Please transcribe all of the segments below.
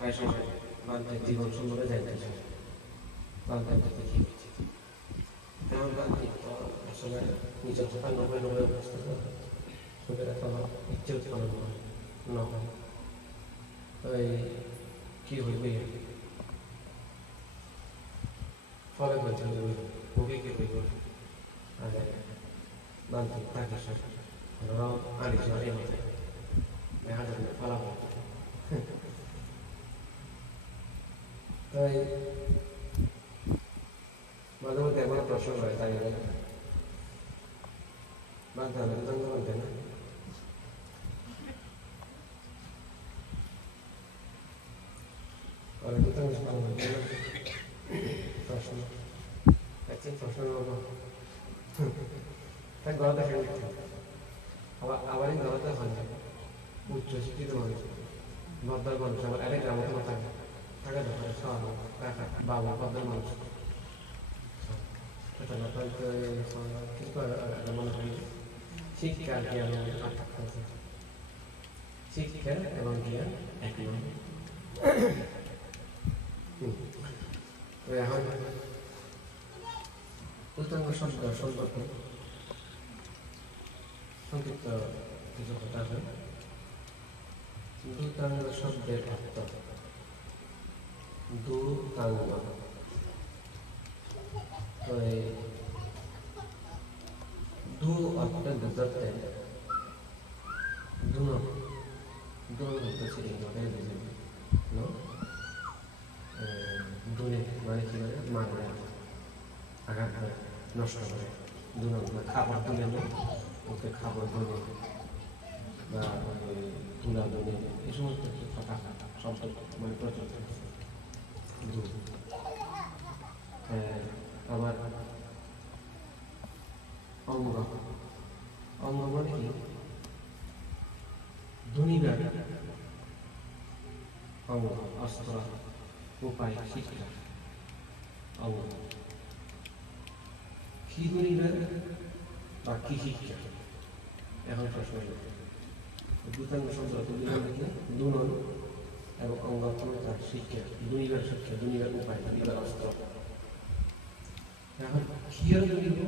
প্রায় সময় বান্তির জীবন সুন্দরে যাইতেছে, বান্তি দেখি এমন বান্তি তো আসলে নিজের কথা নব্বই অবস্থা সুখের কোনো ইচ্ছে উৎপন্ন নয়। ওই কি হইবে ফলে বলছে মুখে কি হইব আর বান্তি তাকে আড়ি চলে দেখা যাবে ফলাফল। তাই মাঝে মধ্যে এমন প্রশ্ন হয় তাই বানতে হবে জানতে পারবে না প্রশ্ন প্রশ্ন তাই গলাতে ফেলে আবারই গলাতে হয় না উচ্চ শিক্ষিত মানুষ ভদ্র মানুষ আবার আরেক গ্রামে তো থাকে থাকা দরকার শহর বাবা ভদ্র মানুষ মনে করি শিক্ষা জ্ঞান শিক্ষা এবং জ্ঞান এক নয়। এখন উত্তঙ্গ শব্দ সম্পর্কে সংক্ষিপ্ত কিছু কথা আছে। দুতাঙ্গ শব্দের অর্থ দুতাঙ্গ, তো দু অর্থটা বুঝতে দুনো হচ্ছে দুনে মানে কি করে মারবে আঘাত করে নষ্ট করে দুনো খাবার তুলে ওকে খাবার দুনে বা তুলা দুনে এই সমস্ত কথা শব্দ মানে প্রচলিত আবার অঙ্গ অঙ্গ মানে কি দুনিবার অঙ্গ অস্ত্র উপায় শিক্ষা অঙ্গ কি দুনিবার বা কি শিক্ষা। এখন প্রশ্ন দুতাঙ্গ শব্দ দুনন এবং অঙ্গ শিক্ষা দুনিবার শিক্ষা দুনিবার উপায় দুনিবার অস্ত্র। এখন কিয়ার দুনিব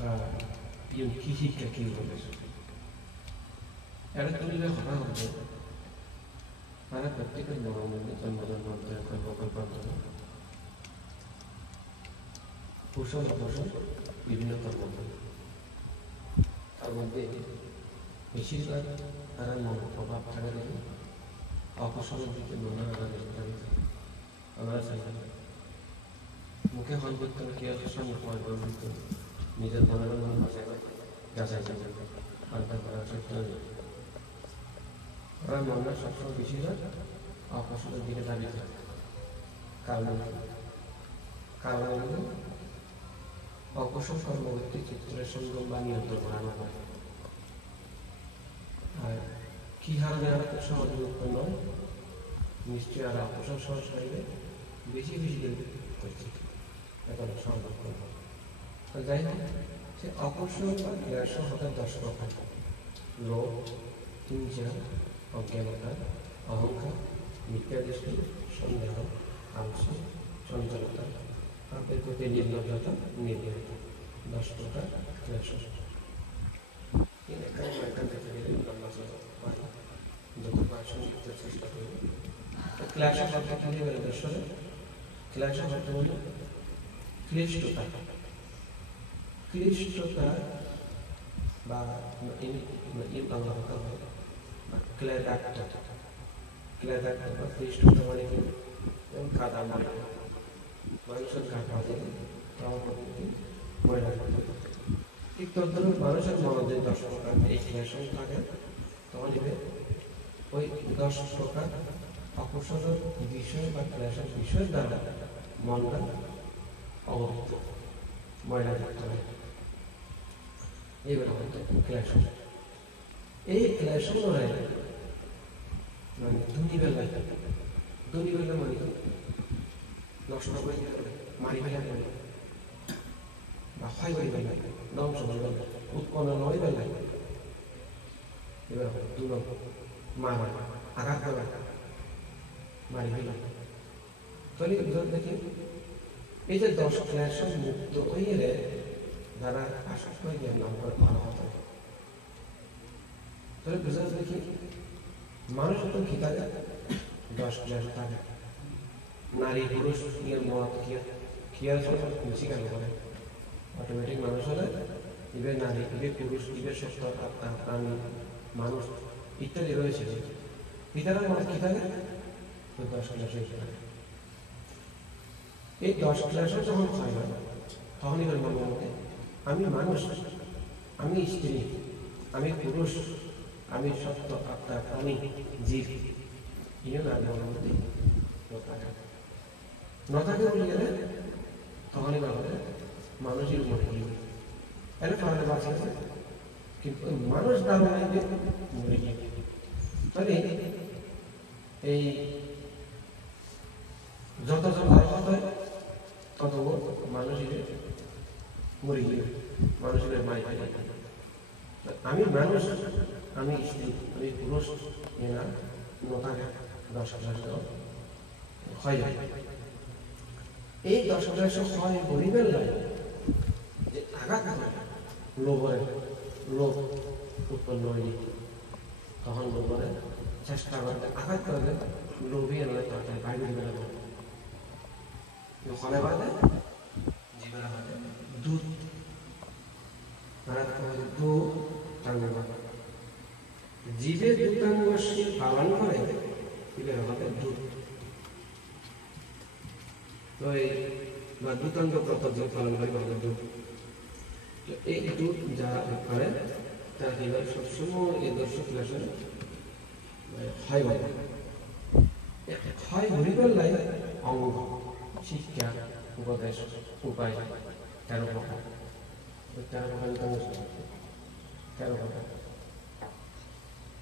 বা কি শিক্ষা কি হবে এটা দুনিবার কথা হচ্ছে মানে প্রত্যেকের জন্মদিনে কুশল অকুশল বিভিন্ন কর্ম তার মধ্যে বেশিরভাগ তারা প্রভাব থাকা দেখে অকুশলের দিকে মনে আমরা চাই মুখে হল করতে হবে কেউ সম্মুখ নিজের মনের মনে যাচাই পাল্টা করার সত্য ওরা মনটা সবসময় বেশিরভাগ অকুশলের দিকে দাঁড়িয়ে থাকে। কারণ অকুশল কর্মবর্তী চিত্রের সঙ্গে বা নিয়ন্ত্রণ করানো হয়। আর কি হারা যারা সমাজে উৎপন্ন হয় নিশ্চয়ই আর অকুশল সহসারিতে বেশি করছে এখন সংরক্ষণ হয়। যাই হোক সে অকুশল বা ক্লেশ হতে 10 প্রকার: লোভ, হিংসা, অজ্ঞানতা, অহংকার, মিথ্যা দৃষ্টি, সন্দেহ, আলস্য, চঞ্চলতা, পাপের প্রতি নির্লজ্জতা, নির্ভরতা 10 প্রকার ক্লেশ। চেষ্টা করব ক্লেশ শব্দ কি বলে দর্শনে ক্লেশ শব্দ হল ক্লিষ্টতা বা ক্লিষ্টতা মানে কি কাদা মানুষের ময়লা ঠিক তদ্রুপ মানুষের মনে 10 প্রকার এই ক্লেশ থাকে তখন ওই 10 প্রকার অকুশল বিষয় বা ক্লেশের বিষয় দ্বারা মনটা অবহিত ময়লা থাকতে হয়। এইবার ক্লেশ এই ক্লেশ মানে দুনিবেলা মানে নষ্ট করে মারি ফেলা বা ক্ষয় করে ফেলা ধ্বংস করে ফেলা উৎপন্ন নয় ফেলা। এবার 2 নম্বর মারা আঘাত করে মারি ফেল। তাহলে দেখি এই যে 10 ক্লেশ মুক্ত হইলে যারা আসক্ত হয়ে গেল নাম্বার ভালো হতো। তাহলে বুঝা দেখি মানুষ তো কি থাকে 10 ক্লেশ থাকে। নারী পুরুষ নিয়ে মত কিয়ার খুশি কেন করে অটোমেটিক মানুষ হলে ইবে নারী ইবে পুরুষ ইবে সুস্থ আত্মা প্রাণী মানুষ ইত্যাদি রয়েছে। ভিতরে মানুষ কি থাকে 10 ক্লেশ থাকে। এই 10 ক্লেশও যখন হয় না তখনই বলব মনে আমি মানুষ, আমি স্ত্রী, আমি পুরুষ, আমি সত্য আত্মা প্রাণী জীব ইয়ে না মনে নথাকে বলে গেলে তখনই বলে মানুষের মনে গিয়ে এর ফলে বাঁচিয়েছে কিন্তু মানুষ দাঁড়ো লাগবে মরে গিয়ে। তাহলে এই যত ভালো হয় তত মানুষের মরে গিয়ে মানুষের মাই পাই। আমি মানুষ, আমি স্ত্রী, আমি পুরুষ এরা নথাকে 10 ক্লেশ হয়। এই 10 ক্লেশ হয় গরিবের লাগে যে আঘাত করে লোভের লোভ উৎপন্ন হয়নি তখন লোভের চেষ্টা করতে আঘাত করে লোভী এনে তাকে বাইরে বেরো ফলে বাদে জীবের হাতে দুধ দুধ টাঙ্গ জীবে দুধাঙ্গ পালন করে জীবের হাতে দুধ বা দুতাঙ্গ ব্রত যে পালন করে দুধ এই দুধ যারা করে তারা কি সবসময় এই 10 ক্লেশের হয় হয় গরিবের লাই অঙ্গ শিক্ষা উপদেশ উপায় 13 প্রকার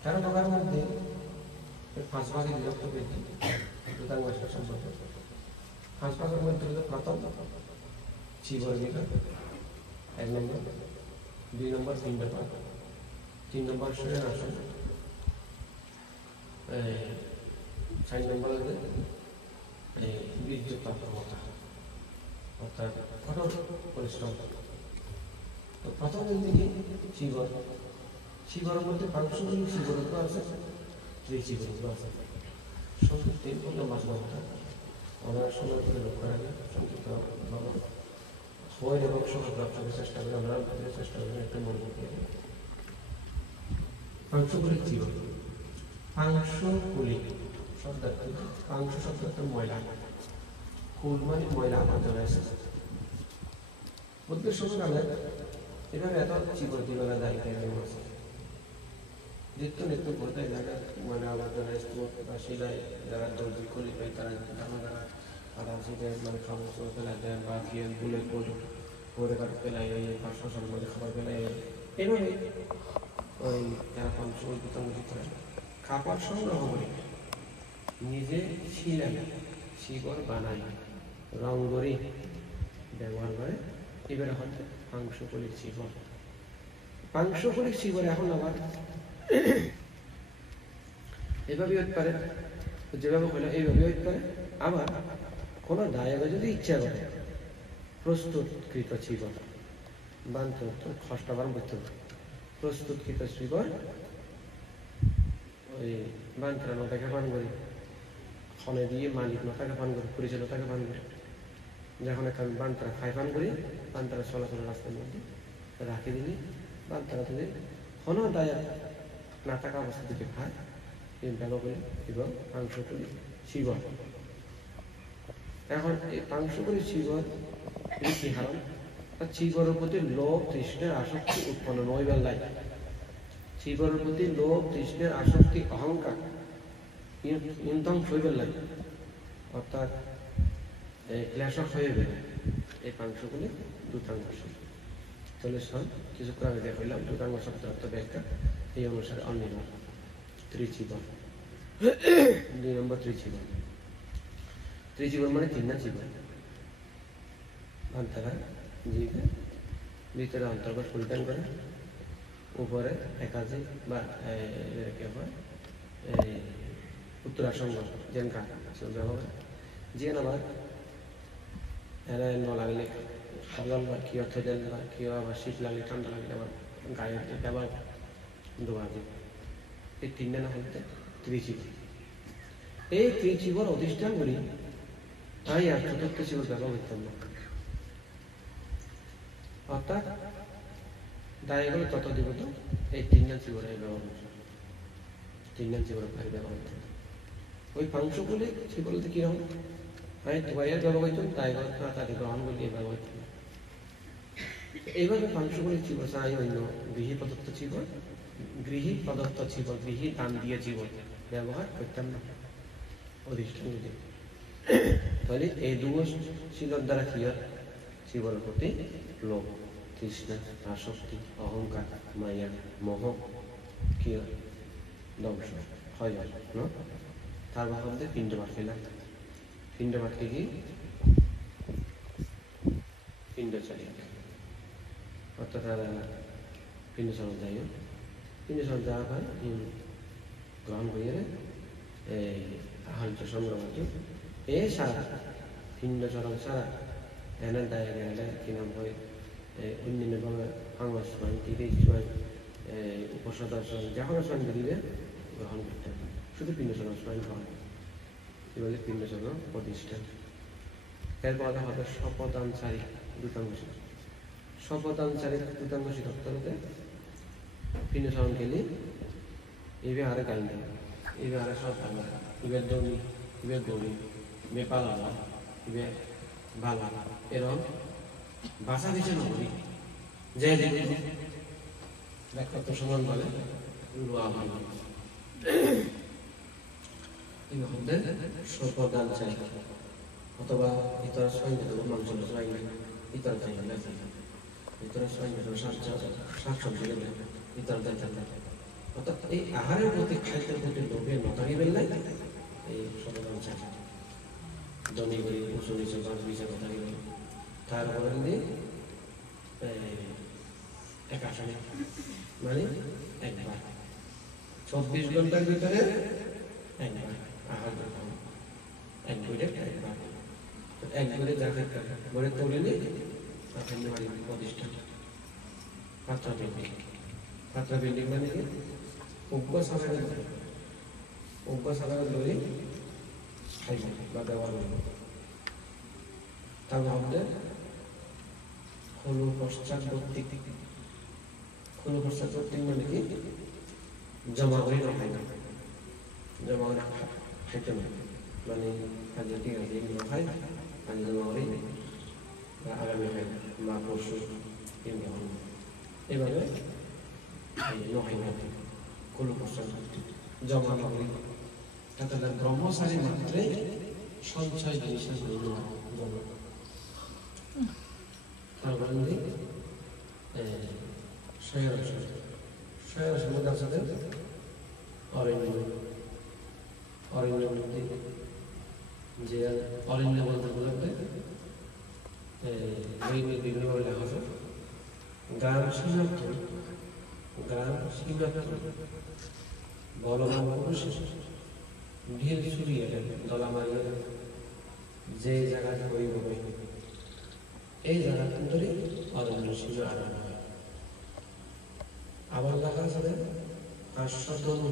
13 প্রকার মধ্যে 5 ভাগে বিভক্ত পেয়েছি দুতাঙ্গ সম্পর্কে। 5 ভাগের মধ্যে প্রথম শিবর্গিকা 1 নম্বর, 2 নম্বর 3 নম্বর, 3 নম্বর শরীর আসন, 4 নম্বর বিদ্যুৎ ক্ষমতা অর্থাৎ কঠোর পরিশ্রম। তো প্রথম দিকে শিবর মধ্যে 500 শিবরূপ আছে, 3 শিবরূপ আছে। সংক্ষিপ্ত 3 নম্বর কথা আমরা সময় করে লক্ষ্য রাখি সংক্ষিপ্ত হয় এবং সহজ ব্যবসাকে চেষ্টা করি আমরা চেষ্টা করি একটা মনে করতে পাংশুকুলিক জীবন। পাংশুকুলিক শব্দার্থ পাংশু শব্দার্থ ময়লা, কুল মানে ময়লা আবর্জনা এসেছে বুদ্ধের সময়কালে এভাবে এত জীবন জীবনে দায়িত্ব আছে নিত্য নিত্য বলতে যারা ময়লা আবর্জনা বা সেলাই যারা দর্জি কলি পাই তারা তারা সেটা মানে খাবার ফেলাই দেয় বা খেয়ে গুলে করে কাটে ফেলাই বা শ্মশানের মধ্যে খাবার ফেলাই এইভাবে ওই যারা পাংশুকুল বিতঙ্গিত হয় খাবার সংগ্রহ করে নিজে শিলা শিকড় বানায় রং করে ব্যবহার করে এবারে হচ্ছে পাংশুকুলিক শিকড়। পাংশুকুলিক শিকড় এখন আবার এভাবে হতে পারে যেভাবে হলো এইভাবে হতে পারে আবার কোনো দায়কে যদি ইচ্ছা করে প্রস্তুতকৃত শিকড় বানতে হতো খসটাবার মধ্যে প্রস্তুতকৃত শিকড় ওই বানতরা নতাকে পান করি খনে দিয়ে মালিক নতাকে পান করি পরিচালতাকে পান করি যখন একটা বানতরা খাই পান করি বানতরা চলাচল রাস্তার মধ্যে রাখি দিলি বানতরা থেকে কোনো দায়া না থাকা অবস্থা থেকে খায় ভালো করে এবং পাংশুকুলিক শিকড়। এখন এই পাংশুকুলিক শিকড় কি হারাম শিকড়ের প্রতি লোভ তৃষ্ণের আসক্তি উৎপন্ন নইবার লাগে। শিকড়ের প্রতি লোভ তৃষ্ণের আসক্তি অহংকার ইন্ধন হইবার লাগে অর্থাৎ ক্লেশক হয়ে গেল এই পাংশুকুলিক দুতাঙ্গ। তাহলে কিছুক্ষণ আগে দেখাইলাম দুতাঙ্গ শব্দের অর্থ ব্যাখ্যা এই অনুসারে অনির্ভর ত্রিজীবন। 2 নম্বর ত্রিজীবন। ত্রিজীবন মানে 3 না জীবন অন্তরা জীবে ভিতরে অন্তর্গত পরিধান করে উপরে একাধিক বা উত্তরাসঙ্গ যেন ব্যবহার যে আবার এরা ন লাগলে সাবধান বা কেউ থেদেন বা কেউ আবার শীত লাগলে ঠান্ডা লাগলে আবার গায়ে ব্যবহার দেওয়া যায়। এই তিনটা না হতে ত্রিচিব। এই ত্রিচিবর অধিষ্ঠান করি তাই আর চতুর্থ চিবর ব্যবহার করতাম না। অর্থাৎ দায়গুলো তত দিব তো এই তিনজন চিবরে ব্যবহার করছে, তিনজন চিবরের বাইরে ব্যবহার করতে ওই ফাংশগুলি চিবলতে কিরকম আমি তোমার ব্যবহার করতাম দায়গুলো তাদের গ্রহণ করলে ব্যবহার করতাম। এইভাবে ফাংশগুলি চিবর চাই অন্য গৃহী প্রদত্ত চিবর, গৃহী প্রদত্ত চিবর, গৃহী দান দিয়ে জীবন ব্যবহার করতাম না অধিষ্ঠান যদি। তাহলে এই দুটো শিলর দ্বারা কি হয় জীবনের প্রতি লোভ, তৃষ্ণা, আসক্তি, অহংকার, মায়া, মোহ কি হয় ধ্বংস হয় না। তার মধ্যে পিণ্ডপাত খেলাম, পিণ্ডপাত কি পিণ্ড চালিয়ে অর্থাৎ তারা পিণ্ড চলন যাই পিণ্ড চলন যাওয়া হয় গ্রহণ করিয়ে এই আহার্য সংগ্রহ এ সারা পিণ্ড চলন সারা এনে দায় গেলে কি নাম হয় অন্যান্যভাবে আঙস হয় তিরিশ হয় উপসদা হয় যখন স্নান দিলে গ্রহণ করতে হবে। শুধু পিণ্ড চলন স্নান হয় কি বলে পিণ্ড চলন প্রতিষ্ঠান। এরপর হবে শপদানচারী দূতাঙ্গসী, শপদানচারী দূতাঙ্গসী দপ্তরতে পিণ্ড চলন গেলে এবার আরে গাইন দেবে, এবার আরে সব ভালো, এবার দৌড়ি, এবার গৌরী, এবার পালা, এবার বালা এরকম ভাষা দিচ্ছে নবী যে ব্যাখ্যা সমান বলে শপদান চাই অথবা ইতর সৈন্য মাংস চাই ইতর চাই ইতর সৈন্য শাকসবজি ইতর চাই অর্থাৎ এই আহারের প্রতি খাদ্যের প্রতি লোভে নতারি বেললাই এই শপদান চাই ধনী করি উঁচু নিচু গাছ বিচার কথা গেল তারপরে একাশনে মানে একবার 24 ঘন্টার ভিতরে একবার আহার গ্রহণ এক বইটা একবার এক বইলে যা খেতে বইয়ে তুলে নিয়ে আপনার বাড়ির প্রতিষ্ঠান পাত্রা বিল্ডিং, পাত্রা বিল্ডিং মানে কি অভ্যাস আলাদা ধরে খাইব বা দেওয়া হইব। তার মধ্যে পশ্চাৎবর্তী মানে কি জমা করে না খাই না, জমা করে খাইতে না মানে আজ ঠিক আছে এগুলো খাই আজ জমা করে আগামী খাই মা পরশু এগুলো হল এভাবে নহাই না কোনো পশ্চাৎবর্তী জমা না করি তাদের ব্রহ্মচারী মাত্রে সঞ্চয় জিনিসের জমা তারপরে যে অরণ্য বলতে বলতে বিভিন্নভাবে লেখা আছে গ্রাম সীমাত্র বলবান পুরুষের ঢিল ছুড়িয়ে দলা মারিয়ে যে জায়গায় হইব এই জায়গা ধরে অরণ্য সীমা আরম্ভ হয়। আবার লেখা আছে 500 ধনু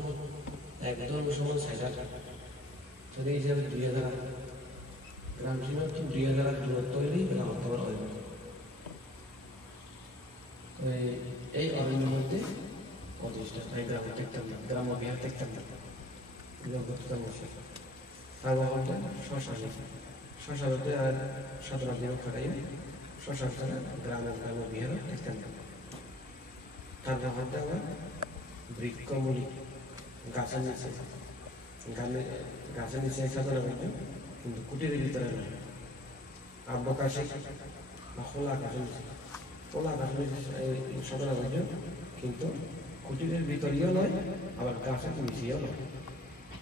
একদম সমান 60 যদি এই জায়গায় 2000 গ্রাম সীমা 2000 দূরত্ব হলেই গ্রাম অথবা অরণ্য। এই অরণ্যের মধ্যে প্রতিষ্ঠান গ্রামে দেখতাম না, গ্রাম বিহার দেখতাম না, আর বাবাটা শশা হতে আর 17 দিন খাটাই শশা গ্রামে বিহারে দেখতাম না। তার মধ্যে আবার বৃক্ষমূলী গাছের নিচে গাছের নিচে সাধারণ হইতো কিন্তু কুটিরের ভিতরে নয়, আবকাশে বা খোলা আকাশের নিচে সাধারণ হইতো কিন্তু কুটিরের ভিতরেও নয় আবার গাছের নিচেও নয়,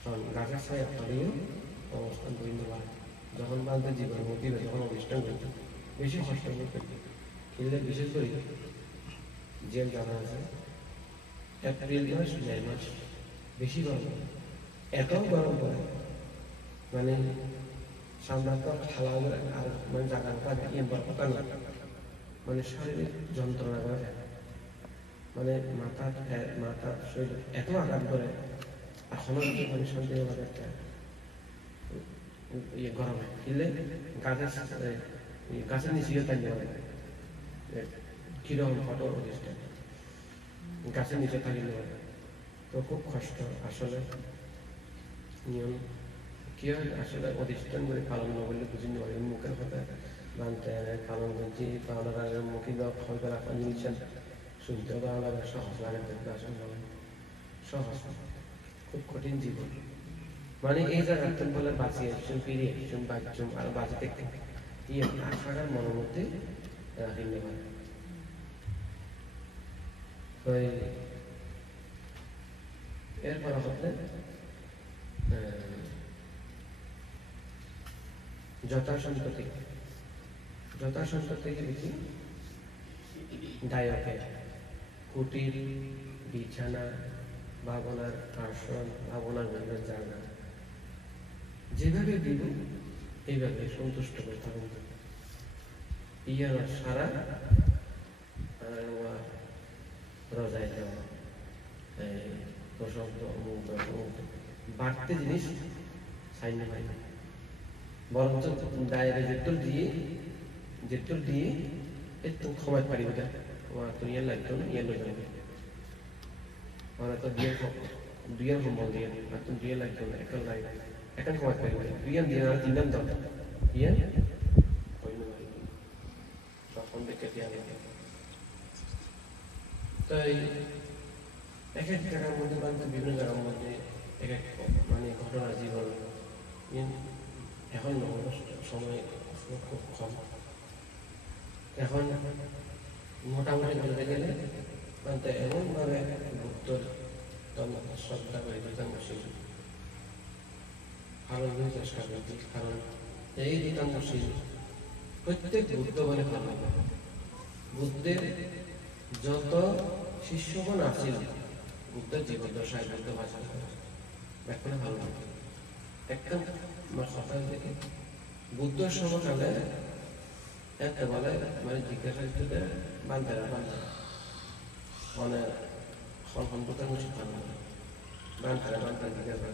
কারণ গাছের ছায়া তলেও অবস্থান করে নেওয়া যখন বাঁধতে জীবনের মধ্যে যখন অবিষ্টান করতো বেশি কষ্ট করতে কিন্তু বিশেষ করে জেল জানা আছে এপ্রিল মাস মে মাস বেশি গরম এত গরম পড়ে মানে সামনে খালা আর মানে জায়গাটা কথা না মানে শারীরিক যন্ত্রণা করে মানে মাথা শরীর এত আঘাত করে এখনো যদি মানে শান্তি লাগে একটা ইয়ে গরমে ফিরলে গাছের নিচেও থাকতে পারে কিরকম ফটো গাছের নিচে থাকতে পারে তো খুব কষ্ট আসলে নিয়ম কি হয় আসলে অধিষ্ঠান করে পালন না করলে বুঝিনি পারি মুখের কথা মানতে পালন করছি পালনের মুখে দেওয়া ফল করে আপনার নিয়েছেন শুনতেও ভালো লাগে সহজ লাগে দেখতে আসলে সহজ খুব কঠিন জীবন মানে এই জায়গাটা বলে বাঁচিয়ে আসছেন ফিরে আসছেন বাঁচছেন আর বাঁচে দেখতে ইয়ে আশাকার মনের মধ্যে রাখেননি পারে এরপর হচ্ছে যথাসন্ত থেকে বেশি দায়কে কুটির বিছানা ভাবনার আসন ভাবনার ঘরের জায়গা যেভাবে দিব এইভাবে সন্তুষ্ট করতে হবে ইয়ার সারা রজায় দেওয়া প্রশব্দ বাড়তে জিনিস সাইনে পাই না বরঞ্চ দায়ের যেটুল দিয়ে একটু সময় পারি ওটা তো ইয়ে লাগতো না ইয়ে লাগবে ওরা তো দুইয়ের সম্বল দিয়ে আর তো দুইয়ে লাগতো না এখন লাগে এখন সময় পারি দুইয়ান দিয়ে আর তিনজন দাও ইয়ে তখন দেখে দিয়ে তো এক এক জায়গার মধ্যে বিভিন্ন জায়গার মধ্যে এক এক মানে ঘটনা জীবন এখন সময় খুব কম এখন মোটামুটি বলতে গেলে মানে এমনভাবে গুরুত্ব শ্রদ্ধা করে দিতাম শিশু ভালো চেষ্টা করছি কারণ এই দিতাম শিশু প্রত্যেক বুদ্ধ বলে ভালো বুদ্ধের যত শিষ্যগণ আছিল বুদ্ধের জীবদ্দশায় বুদ্ধ ভাষা ব্যাখ্যা ভালো লাগে একদম আমার কথা থেকে বুদ্ধ সমকালে একটা বলে মানে জিজ্ঞাসা করতে বান্ধারা মানে সম্পূর্ণ কিছু ভালো বান্ধারা জিজ্ঞাসা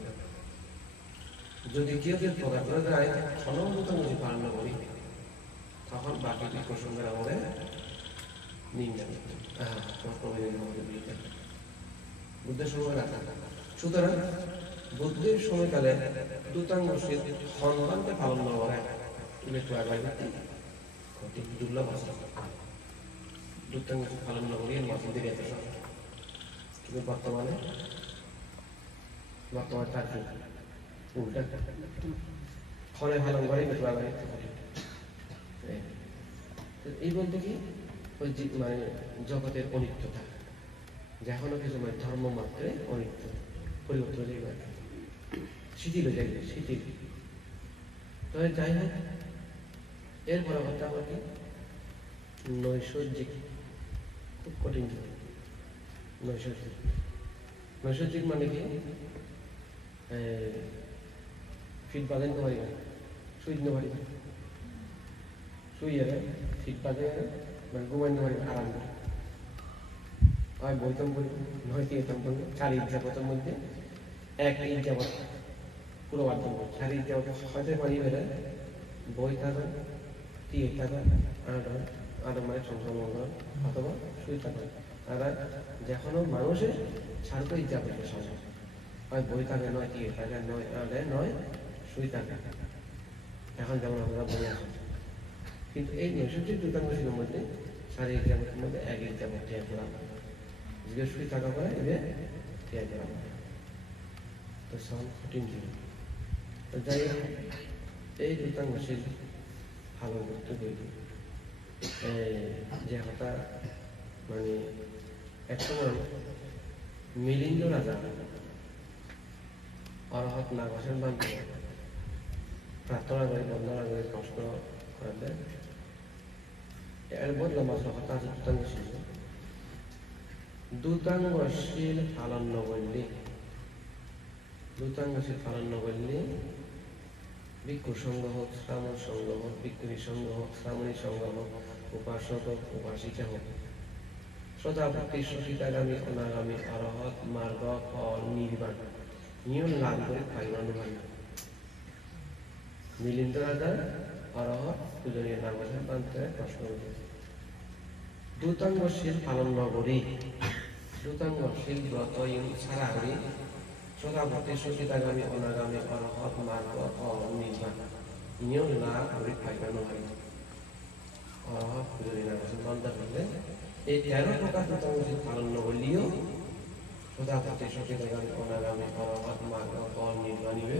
যদি কেউ প্রকাশ করে যায় সম্পূর্ণ কিছু পালন করি তখন বাকি প্রসঙ্গের আমাদের বুদ্ধের সময় রাখা সুতরাং বুদ্ধের সময়কালে দুতাঙ্গ সন্তানকে পালন না করে একটু আগায় দুর্লভ আছে দুতাঙ্গ পালন না করিয়ে মাসির দিকে কিন্তু বর্তমানে তার উল্টা ফলে পালন করে একটু আগায় এই বলতে কি ওই মানে জগতের অনিত্যতা যে এখনো কিছু মানে ধর্ম মাত্রে অনিত্য পরিবর্তন হয়ে যায় শিথিল হয়ে যায় শিথিল তো যাই হোক এরপরে কথা আমার কি নৈসর্গিক খুব কঠিন নৈসর্গিক মানে কি ফিট বাঁধেন তো পারি না সুই দিতে পারি না শুয়ে ফিট বাঁধে মানে ঘুমাইতে পারি আরাম করে হয় বইতাম করি নয়টি এতাম করি 4 ইজ্জাবতের মধ্যে 1 ইজ্জাবত পুরো বাধ্যম করি 4 ইজ্জাবত হয়তো পানি বেড়ে বই থাকা 3 টাকা আরো মানে সংসার মঙ্গল অথবা শুয়ে থাকা আর যখনও মানুষের ছাড়তো ইজ্জাবতের সময় হয় বই থাকে 3 টাকা 9 শুয়ে থাকা এখন যেমন আমরা বই আসি কিন্তু এই নৈসর্গিক দুতাঙ্গের মধ্যে 4 ইজ্জাবতের মধ্যে 1 ইজ্জাবত ত্যাগ করা জিজ্ঞেস করে টাকা করে এদের ত্যাগ করা তো সব কঠিন ছিল তো যাই হোক এই দুতাঙ্গশীল ভালো করতে বলি যে হঠাৎ মানে একসময় মিলিন্দ রাজা অরহত নাগসেন বান্ধব প্রার্থনা করে বন্দনা করে কষ্ট করালে এর বদলা মাত্র হঠাৎ আছে দুতাঙ্গশীল পালন করলে দ্রুতাঙ্গসে পালন নগরলে ভিক্ষু সঙ্গ হোক, শ্রামণ সঙ্গ হোক, ভিক্ষুণী সঙ্গ হোক, শ্রামণী সঙ্গ হোক, উপাসক হোক, উপাসিকা হোক, শ্রোতাভক্তি সচিতাগামী অনাগামী অরহৎ মার্গ ফল নির্বাণ নিয়ম লাভ করে পাইবানুবান মিলিন্দ রাজা অরহৎ পূজনীয় নাম আছে পান্তে প্রশ্ন দ্রুতাঙ্গশীল পালন নগরী দ্রুতাঙ্গশীল ব্রত ছাড়া করি শ্রোতাভক্তি সচিতাগামী অনাগামী অরহৎ মার্গ ফল নির্বাণ নিয়ম লাভ করে পাইবানুবান অরহৎ পূজনীয় নাম আছে পান্তে বললে এই 13 প্রকার দ্রুতাঙ্গশীল পালন নগরীও শ্রোতাভক্তি সচিতাগামী অনাগামী অরহৎ মার্গ ফল নির্বাণীয়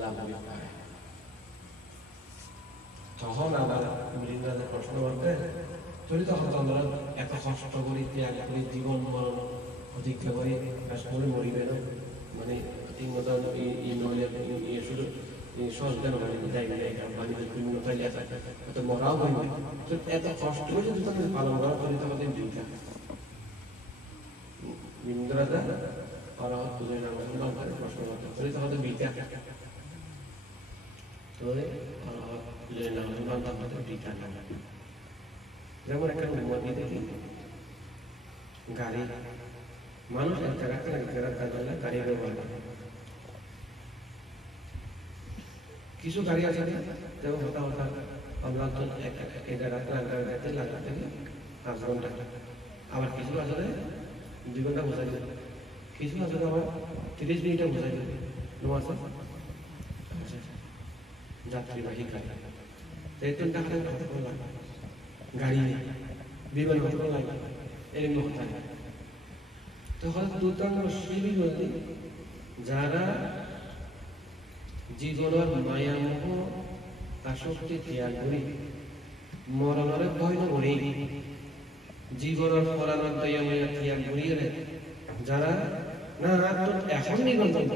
লাভ পায়। তখন আবার মিলিন্দাদের প্রশ্ন করতে যদি তখন তোমরা এত কষ্ট করি ত্যাগ করি জীবন মরণ অধিক্য করি করে মরিবে না মানে ঠিক মতো শুধু সজ্ঞান মানে যাই না মানে বিভিন্ন পাইলে তো মরাও হইবে এত কষ্ট করে যদি তুমি পালন করা তাহলে তোমাদের বিদ্যা মিলিন্দারা অরহৎ পূজনীয় নাম আছে প্রশ্ন করতে তাহলে তোমাদের বিদ্যা যেমন একটা উন্নতি দেখি গাড়ি মানুষ এক জায়গা থেকে এক জায়গায় গাড়ি ব্যবহার করে কিছু গাড়ি আছে যেমন হতা হতা অবলাঞ্চল এক জায়গা থেকে লাগা থেকে 5 ঘন্টা আবার কিছু আসলে 2 ঘন্টা বোঝাই যাবে কিছু আসলে আবার 30 মিনিটে বোঝাই যাবে যাত্রীবাহী গাড়ি তেতুন টাকা গাড়ি বিমান এরকম হতে হয় তখন দ্রুতাঙ্গশীল বলতে যারা জীবনের মায়ামোহ আসক্তি ত্যাগ করি মরণের ভয় নকরি জীবনের পরাণের দয়াময়া ত্যাগ করিয়ে যারা না এখন নিবন্ধন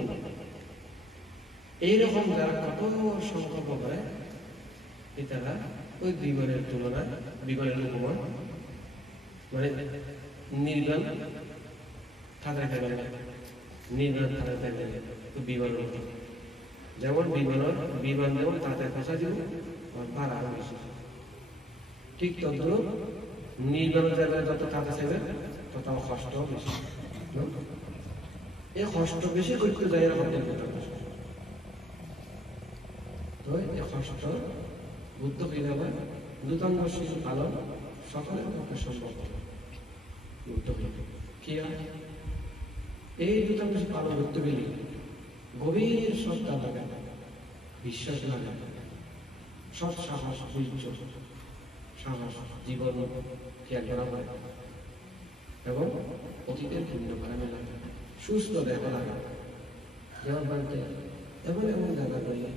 এইরকম যারা কঠোর সংকল্প করে তারা ওই বিমানের তুলনায় বিমানের উপমান মানে নির্বাণ থাকার নির্বাণ থাকার বিমান যেমন বিমান যেমন তাতে ফসা দিব ভাড়া বেশি ঠিক তদ্রুপ নির্বাণের জায়গায় যত কাজে ছেড়ে তত কষ্ট বেশি এই কষ্ট বেশি করতে যায় এরকম কষ্ট বুদ্ধ বিধাবে দ্রুতাঙ্গশীল পালন সকলের পক্ষে সম্ভব বুদ্ধ কি এই দ্রুতাঙ্গশীল পালন করতে গেলে গভীর শ্রদ্ধা লাগে বিশ্বাস লাগে সৎ সাহস ধৈর্য সাহস জীবন ত্যাগ করা হয় এবং অতীতের পুণ্য করানো লাগে সুস্থ দেখা লাগে যেমন বলতে এমন এমন জায়গা করলে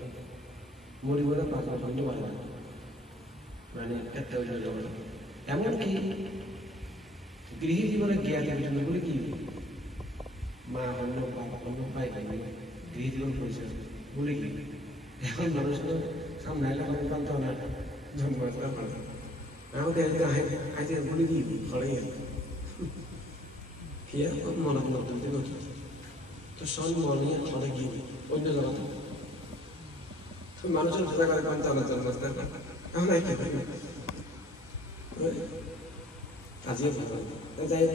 মরিবলে পাতা বন্ধ করে মানে এমনকি গৃহী জীবনে জ্ঞানের জন্যগুলি কি মা অন্য বাবা অন্য পাই গৃহী জীবন পরিচয় বলি কি এখন মানুষ সামনে আইলে কোনো প্রান্ত না জন্ম আমাদের আজ বলি কি ঘরে মনত নতুন তো সন মনে ঘরে গিয়ে অন্য জগৎ মানুষের ভোগা করে পান্তা না জন্মস্থান এখন আজকে যাই